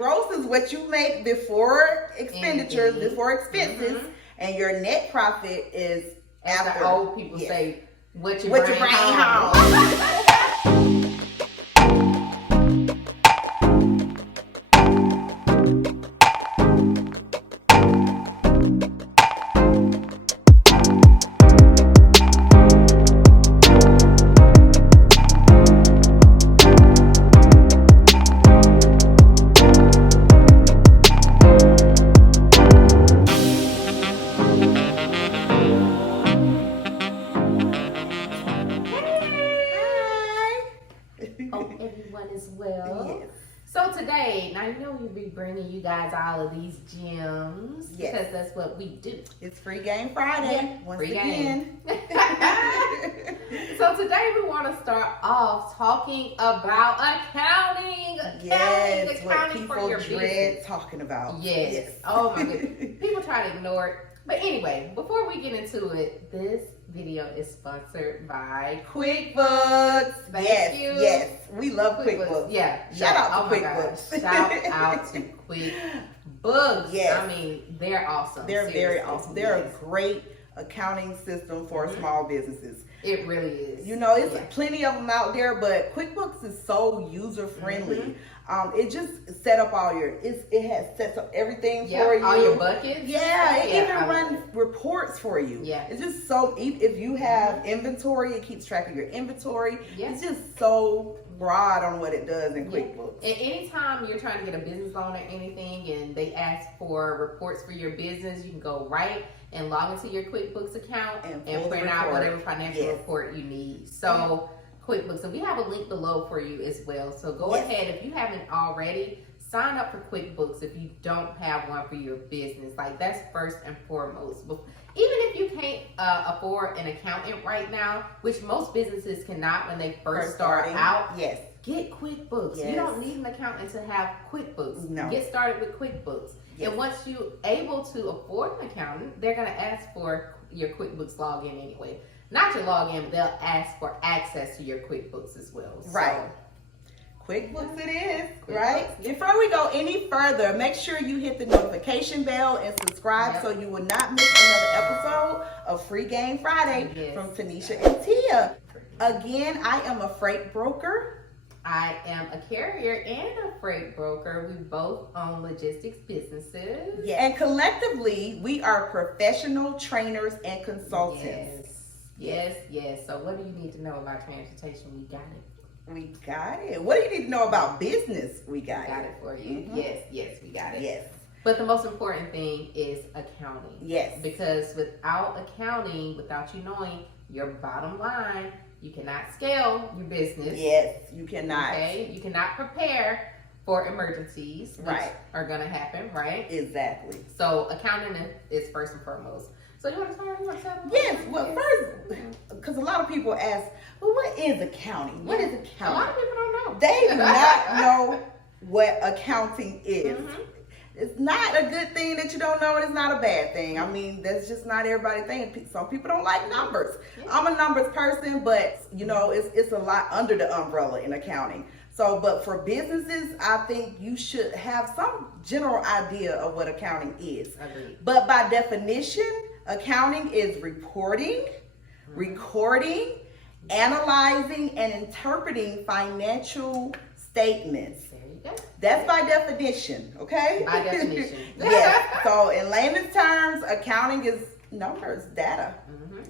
gross is what you make before expenditures, before expenses, and your net profit is after. The old people say, what you bring home. So today, now you know we'll be bringing you guys all of these gems because that's what we do. It's Free Game Friday once again. So today we want to start off talking about accounting. Yes, accounting what people for your dread business. talking about. Yes. Oh my goodness. People try to ignore it. But anyway, before we get into it, this video is sponsored by QuickBooks. Thank you. Yes, we love QuickBooks. Yeah. Shout out to QuickBooks. Shout out to QuickBooks. Yes. I mean, they're awesome. They're Seriously. very awesome. They're a great accounting system for small businesses. It really is. You know, it's plenty of them out there, but QuickBooks is so user friendly. It just set up all your, it has sets up everything for you. All your buckets. Yeah, it even runs reports for you. Yeah. It's just so, if you have inventory, it keeps track of your inventory. Yeah. It's just so broad on what it does in QuickBooks. And anytime you're trying to get a business loan or anything and they ask for reports for your business, you can go right and log into your QuickBooks account and print out whatever financial report you need. So QuickBooks, and we have a link below for you as well. So go ahead, if you haven't already, sign up for QuickBooks if you don't have one for your business. Like, that's first and foremost. Even if you can't afford an accountant right now, which most businesses cannot when they first start out, get QuickBooks. You don't need an accountant to have QuickBooks. No. Get started with QuickBooks. And once you're able to afford an accountant, they're going to ask for your QuickBooks login anyway. Not your login, but they'll ask for access to your QuickBooks as well. Right. QuickBooks it is, right? Before we go any further, make sure you hit the notification bell and subscribe so you will not miss another episode of Free Game Friday from Tanesha and Tia. Again, I am a freight broker. I am a carrier and a freight broker. We both own logistics businesses. Yeah. And collectively, we are professional trainers and consultants. Yes. So what do you need to know about transportation? We got it. We got it. What do you need to know about business? We got it for you. Yes, we got it. Yes. But the most important thing is accounting. Yes. Because without accounting, without you knowing your bottom line, you cannot scale your business. Yes, you cannot. Okay, you cannot prepare for emergencies, which are gonna happen, right? Exactly. So accounting is first and foremost. So you want to start? Yes. Well, first, because a lot of people ask, well, what is accounting? What is accounting? A lot of people don't know. They do not know what accounting is. It's not a good thing that you don't know, and it's not a bad thing. I mean, that's just not everybody's thing. Some people don't like numbers. I'm a numbers person, but you know, it's a lot under the umbrella in accounting. So, but for businesses, I think you should have some general idea of what accounting is. Agreed. But by definition, accounting is reporting, recording, analyzing, and interpreting financial statements. That's by definition, okay? By definition. Yes. So in layman's terms, accounting is numbers, data.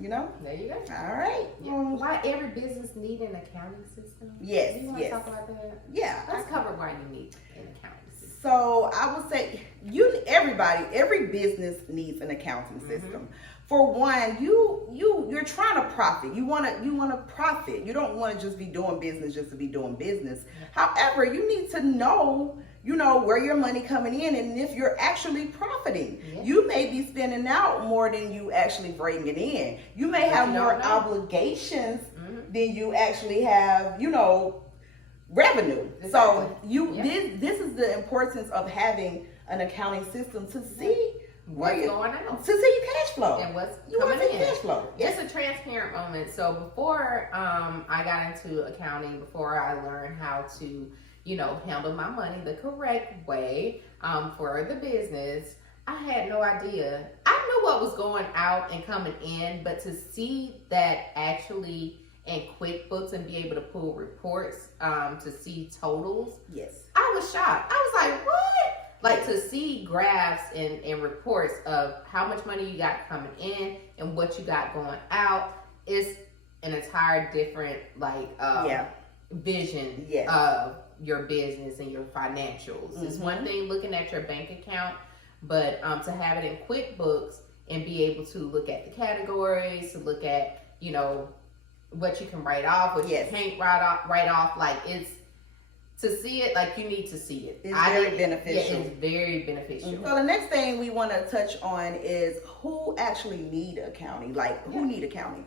You know? There you go. All right. Why every business need an accounting system? Yes. Do you want to talk about that? Yeah. Let's cover why you need an accounting system. So I would say every business needs an accounting system. For one, you're trying to profit. You want to profit. You don't want to just be doing business just to be doing business. However, you need to know, where your money coming in and if you're actually profiting. You may be spending out more than you actually bringing in. You may have more obligations than you actually have, revenue. Exactly. So this is the importance of having an accounting system to see what's going on, to see your cash flow and what's coming in. Cash flow. Just a transparent moment. So before I got into accounting, before I learned how to handle my money the correct way for the business. I had no idea. I knew what was going out and coming in, but to see that actually in QuickBooks and be able to pull reports to see totals, yes, I was shocked. I was like, what? Like to see graphs and reports of how much money you got coming in and what you got going out is an entire different vision of your business and your financials. Mm-hmm. It's one thing looking at your bank account, but to have it in QuickBooks and be able to look at the categories, to look at, what you can write off, what you can't write off, like it's, to see it, like you need to see it. It's very beneficial. Yeah, it's very beneficial. Mm-hmm. So the next thing we want to touch on is who actually need accounting, who need accounting.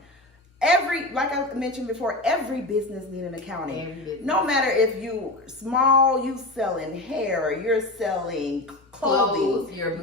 Like I mentioned before, every business needs an accounting. No matter if you small, you selling hair, you're selling clothing, you're a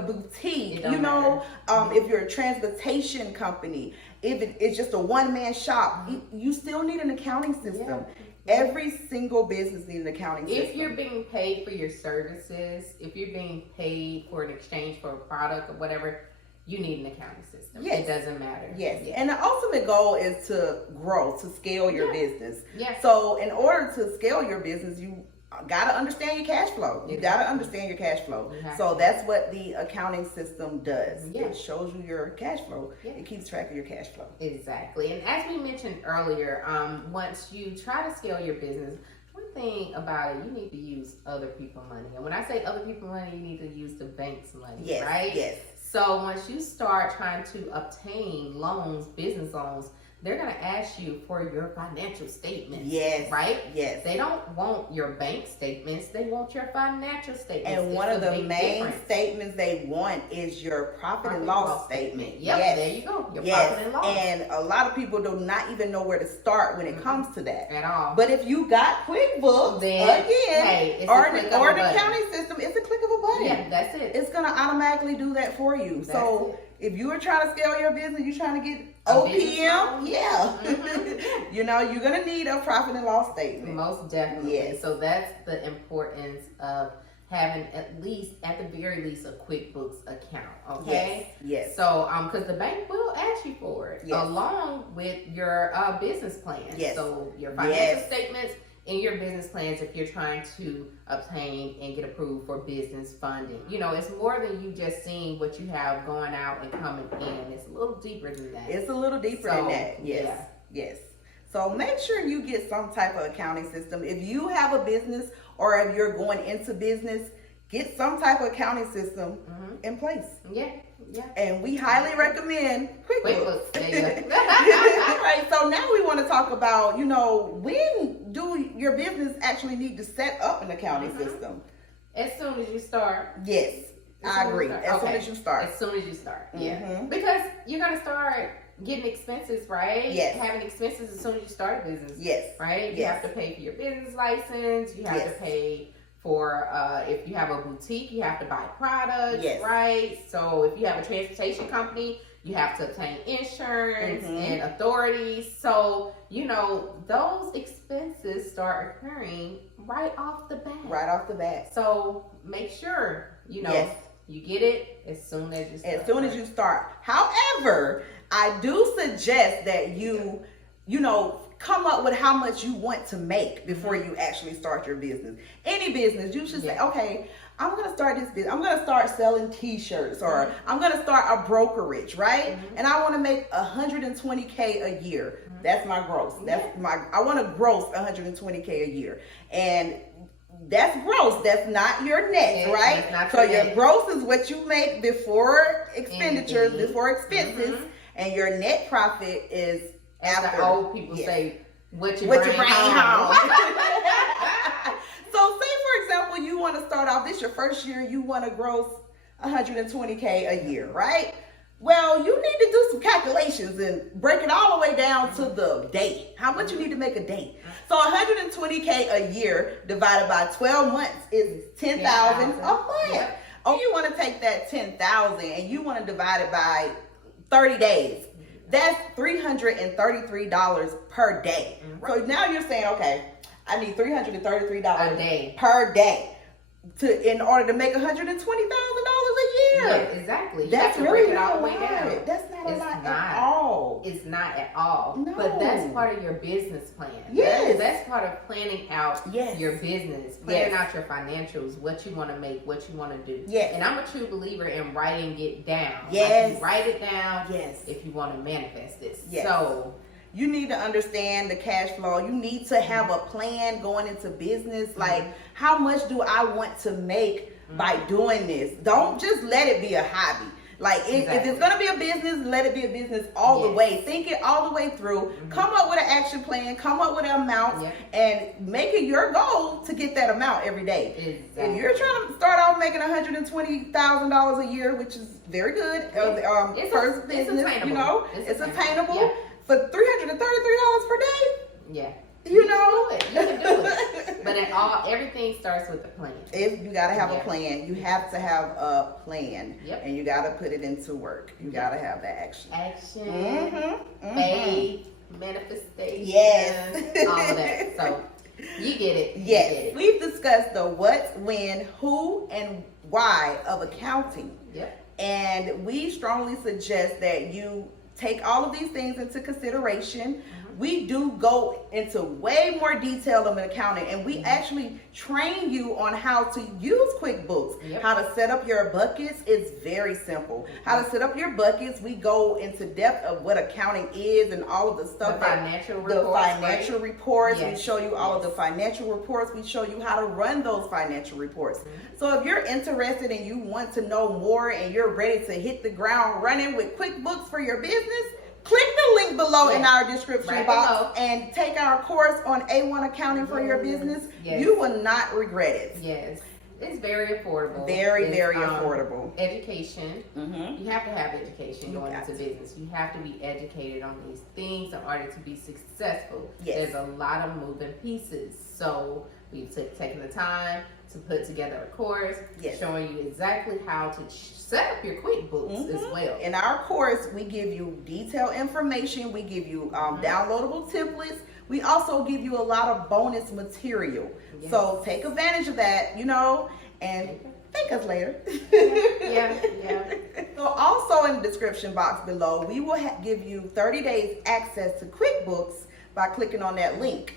boutique. If you're a transportation company, if it's just a one-man shop, you still need an accounting system. Yeah. Every single business needs an accounting system. If you're being paid for your services, if you're being paid for an exchange for a product or whatever, you need an accounting system. Yes. It doesn't matter. Yes. And the ultimate goal is to grow, to scale your business. Yes. So in order to scale your business, you got to understand your cash flow. You got to understand your cash flow. So that's what the accounting system does. Yeah. It shows you your cash flow. Yeah. It keeps track of your cash flow. Exactly. And as we mentioned earlier, once you try to scale your business, one thing about it, you need to use other people's money. And when I say other people's money, you need to use the bank's money, right? Yes. So once you start trying to obtain loans, business loans, they're going to ask you for your financial statements. Yes. Right? Yes. They don't want your bank statements. They want your financial statements. And one of the main statements they want is your profit and loss statement. Yep. Yes. There you go. Your profit and loss. And a lot of people do not even know where to start when it comes to that. At all. But if you got QuickBooks, then, or an accounting system, it's a click of a button. Yeah, that's it. It's going to automatically do that for you. So if you are trying to scale your business, you're trying to get OPM, you're going to need a profit and loss statement. Most definitely. Yes. So that's the importance of having at the very least, a QuickBooks account. Okay. Yes. So, because the bank will ask you for it along with your business plan. Yes. So your financial statements and your business plans, if you're trying to obtain and get approved for business funding. It's more than you just seeing what you have going out and coming in. It's a little deeper than that. It's a little deeper than that. Yes. Yeah. Yes. So make sure you get some type of accounting system. If you have a business or if you're going into business, get some type of accounting system in place. Yeah. Yeah. And we highly recommend QuickBooks. Right. So now we want to talk about, when do your business actually need to set up an accounting system? As soon as you start. Yes, I agree. As soon as you start. As soon as you start. Yeah. Because you're going to start getting expenses, right? Yes. Having expenses as soon as you start a business. Yes. Right? You have to pay for your business license. You have to pay for if you have a boutique, you have to buy products, right? So if you have a transportation company, you have to obtain insurance and authorities. So, those expenses start occurring right off the bat. Right off the bat. So make sure, you get it as soon as you start. As soon as you start. However, I do suggest that you come up with how much you want to make before you actually start your business. Any business, you should say, okay, I'm going to start this business. I'm going to start selling t-shirts or I'm going to start a brokerage, right? And I want to make $120K a year. That's my gross. I want to gross $120K a year. And that's gross. That's not your net, right? So your gross is what you make before expenditures, before expenses, and your net profit is after. The old people say, what you bring home. So say, for example, you want to start off, this your first year, you want to gross $120K a year, right? Well, you need to do some calculations and break it all the way down to the date. How much you need to make a date. So $120K a year divided by 12 months is $10,000 a month. Yep. Oh, you want to take that $10,000 and you want to divide it by 30 days. That's $333 per day. So now you're saying, okay, I need $333 a day per day in order to make $120,000 a year. Yeah, exactly. That's you have to really break it all the not way a lot. down. That's not a It's lot not. at all. It's not at all. No. But that's part of your business plan. Yes. That's part of planning out Yes. your business, planning Yes. out your financials, what you want to make, what you want to do. Yes. And I'm a true believer in writing it down. Yes. Like you write it down Yes. if you want to manifest this. Yes. So You need to understand the cash flow. You need to have a plan going into business. Like, how much do I want to make by doing this? Don't just let it be a hobby. Like, if it's going to be a business, let it be a business all the way. Think it all the way through. Come up with an action plan. Come up with an amount. And make it your goal to get that amount every day. Exactly. If you're trying to start off making $120,000 a year, which is very good, first business, attainable. you know, it's attainable. Yeah. For $333 per day, Yeah. you know, You can do it. But everything starts with a plan. you gotta have a plan. You have to have a plan, Yep. and you gotta put it into work. You gotta have that action. Action, faith, manifestation, Yes. all of that. So you get it. You Yes, get it. we've discussed the what, when, who, and why of accounting, Yep. and we strongly suggest that you take all of these things into consideration. We do go into way more detail of accounting, and we actually train you on how to use QuickBooks, how to set up your buckets. It's very simple. How to set up your buckets. We go into depth of what accounting is and all of the stuff. The financial reports. We show you all of the financial reports. We show you how to run those financial reports. So if you're interested and you want to know more and you're ready to hit the ground running with QuickBooks for your business, click the link below in our description box and take our course on A1 accounting for your business. You will not regret it. Yes. It's very affordable. Very affordable. Education. You have to have education going into business. You have to be educated on these things in order to be successful. There's a lot of moving pieces. So we've taken the time to put together a course showing you exactly how to set up your QuickBooks as well. In our course, we give you detailed information. We give you downloadable templates. We also give you a lot of bonus material. So take advantage of that, you know, and thank us later. So also in the description box below, we will give you 30 days access to QuickBooks by clicking on that link.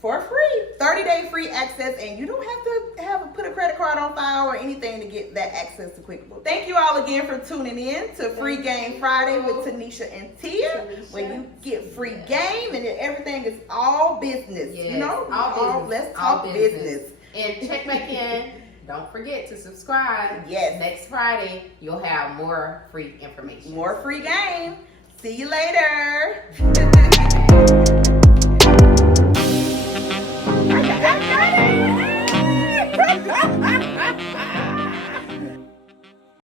For free. 30-day free access, and you don't have to put a credit card on file or anything to get that access to QuickBooks. Thank you all again for tuning in to Free Game Friday with Tanesha and Tia, where you get free game and everything is all business. You know, let's talk business. And check back in. Don't forget to subscribe. Next Friday, you'll have more free information. More free game. See you later.